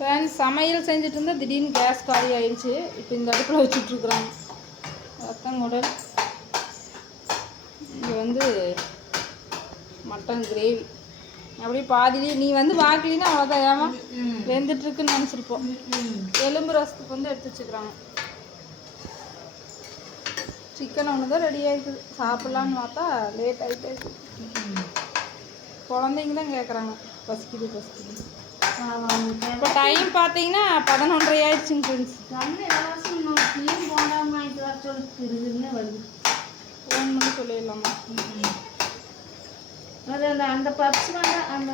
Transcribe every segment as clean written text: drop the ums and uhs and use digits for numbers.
Friends சமையல் செஞ்சுட்டு இருந்தால் திடீர்னு கேஸ் காலி ஆயிடுச்சு. இப்போ இந்த அடுப்பில் வச்சுட்ருக்குறாங்க ரத்தங்குடல். இது வந்து மட்டன் கிரேவி. அப்படியே பாதிலே நீ வந்து வாக்கலின்னா அவ்வளோதான் ஏமா வெந்துட்டுருக்குன்னு நினச்சிருப்போம். எலும்பு ரசத்துக்கு வந்து எடுத்து வச்சுக்கிறாங்க. சிக்கன் ஒன்று தான் ரெடி ஆகிடுது. சாப்பிட்லான்னு பார்த்தா லேட் ஆகிட்டே இருக்குது. குழந்தைங்க தான் கேட்குறாங்க பசிக்குது பசிக்குது. இப்போ டைம் பார்த்தீங்கன்னா 11:30 ஆயிடுச்சுங்க ஃப்ரெண்ட்ஸ். ஃபோன் பண்ணி சொல்லிடலாமா? அது அந்த பப்ஸ் வடை அந்த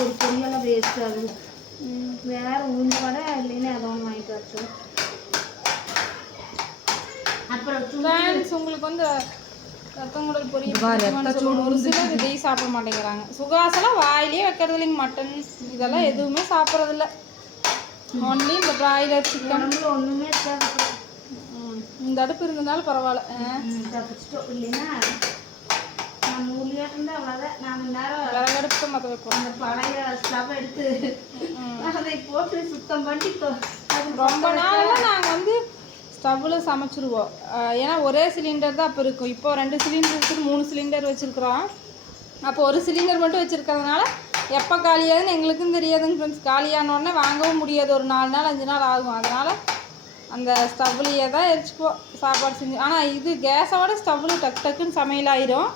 ஒரு பொரியெல்லாம் வேஸ்ட் ஆகுது. வேறு உளுந்து வடை இல்லைன்னா அதை ஒன்று வாங்கிட்டு வச்சோம். அப்புறம் ஃப்ரெண்ட்ஸ் உங்களுக்கு வந்து ரத்தங்குடல் பொரியல் ஒரு சிலர் இதையும் சாப்பிட மாட்டேங்கிறாங்க. சுகாசெல்லாம் வாயிலே வைக்கிறது இல்லைங்க. மட்டன் இதெல்லாம் எதுவுமே சாப்பிட்றதில்ல. ஒன்லி இந்த பிராய்லர் சிக்கன் ஒன்றுமே இந்த அடுப்பு இருந்ததுனால பரவாயில்ல. இல்லைன்னா நம்ம ஊர்லேயே இருந்தால் அவ்வளோதான். நம்ம நேரம் விறகடுப்பு தான் மற்ற வைப்போம். அந்த பழைய ஸ்டவ் எடுத்து அதை போட்டு சுத்தம் பண்ணி ரொம்ப நாளாக நாங்கள் வந்து ஸ்டவ்வில் சமைச்சிருவோம். ஏன்னா ஒரே சிலிண்டர் தான் அப்போ இருக்கும். இப்போ 2 சிலிண்டர் இருக்குது, 3 சிலிண்டர் வச்சுருக்குறோம். அப்போ ஒரு சிலிண்டர் மட்டும் வச்சுருக்கிறதுனால எப்போ காலியாகுதுன்னு எங்களுக்கும் தெரியாதுங்க ஃப்ரெண்ட்ஸ். காலியானோடனே வாங்கவும் முடியாது. ஒரு 4 நாள் 5 நாள் ஆகும். அதனால் அந்த ஸ்டவ்லேயே தான் எரிச்சுக்குவோம் சாப்பாடு செஞ்சு. ஆனால் இது கேஸோட ஸ்டவ்வில் டக்கு டக்குன்னு சமையல் ஆயிரும்.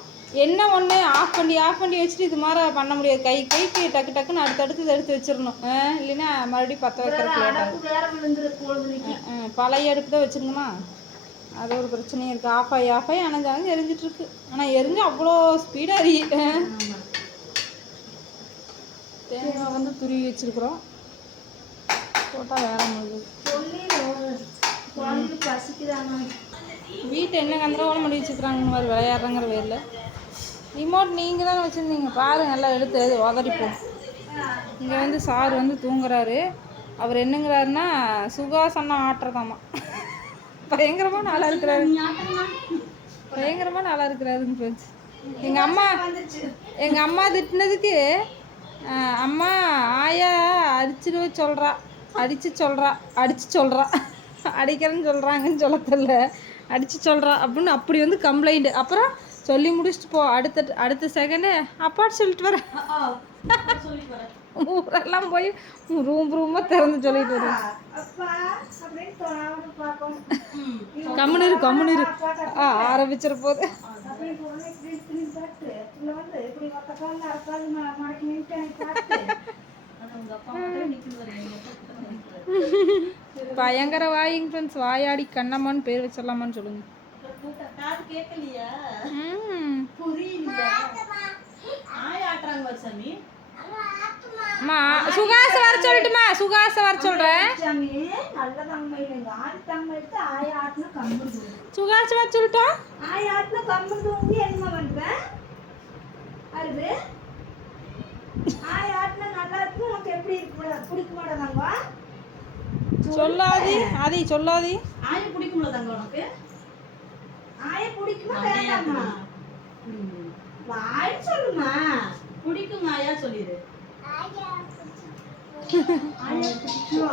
என்ன ஒன்று ஆஃப் பண்ணி வச்சுட்டு இது மாதிரி பண்ண முடியாது. கைக்கு டக்கு டக்குன்னு அடுத்தடுத்து எடுத்து வச்சிடணும். இல்லைன்னா மறுபடியும் பற்ற வைக்கிறதுக்கு லேட் ஆகும். பழைய அடுப்பு தான் வச்சுருங்கம்மா. அது ஒரு பிரச்சனையும் இருக்குது. ஆஃப் ஆகி அணைஞ்சாலும் எரிஞ்சிட்ருக்கு. ஆனால் எரிஞ்சு அவ்வளோ ஸ்பீடாக எரியுது. தேங்காய் வந்து துருவி வச்சுருக்குறோம். போட்டால் வேற முடியுது. வீட்டை என்ன கந்தரகோலம் பண்ணி வச்சுக்கிறாங்க மாதிரி விளையாடுறங்கிற பேரில். ரிமோட் நீங்கள் தானே வச்சுருந்தீங்க பாருங்கள். நல்லா எடுத்து உதறிப்போம். இங்கே வந்து சார் வந்து தூங்குறாரு. அவர் என்னங்கிறாருன்னா சுகாசன்னா ஆட்டுறதாம்மா. பயங்கரமாக நல்லா இருக்கிறாருங்க ஃப்ரெண்ட்ஸ். எங்கள் அம்மா திட்டினதுக்கு அம்மா ஆயா அடிச்சு சொல்கிறா அடிக்கிறேன்னு சொல்கிறாங்கன்னு சொல்ல தெரியல. அடித்து சொல்கிறா அப்படின்னு அப்படி வந்து கம்ப்ளைண்ட். அப்புறம் சொல்லி முடிச்சுட்டு போ. அடுத்த செகண்டு அப்பாட்டு சொல்லிட்டு வரேன். ஊரெல்லாம் போய் ரூமாக திறந்து சொல்லிட்டு வரேன். கம்முனு இரு ஆரம்பிச்சிட போது. பயங்கர வாயிங் ஃப்ரெண்ட்ஸ். வாயாடி கண்ணம்மான்னு பேர் வச்சிடலாமான்னு சொல்லுங்க. சுகாச வர சொல்லட்டுமா? சுகாச வர சொல்றேன். சுகாச வர சொல்லட்டா? சொல்லாதி அதை சொல்லாதி. ஆய பிடிக்கும்ல தங்க உனக்கு? ஆய பிடிக்குமா வேண்டாமா? வாய் சொல்லுமா. பிடிக்கும் ஆயா சொல்லிடு.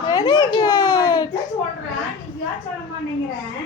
Very good. சொல்றேன் நீ சொல்ல மாட்டேங்கிறேன்.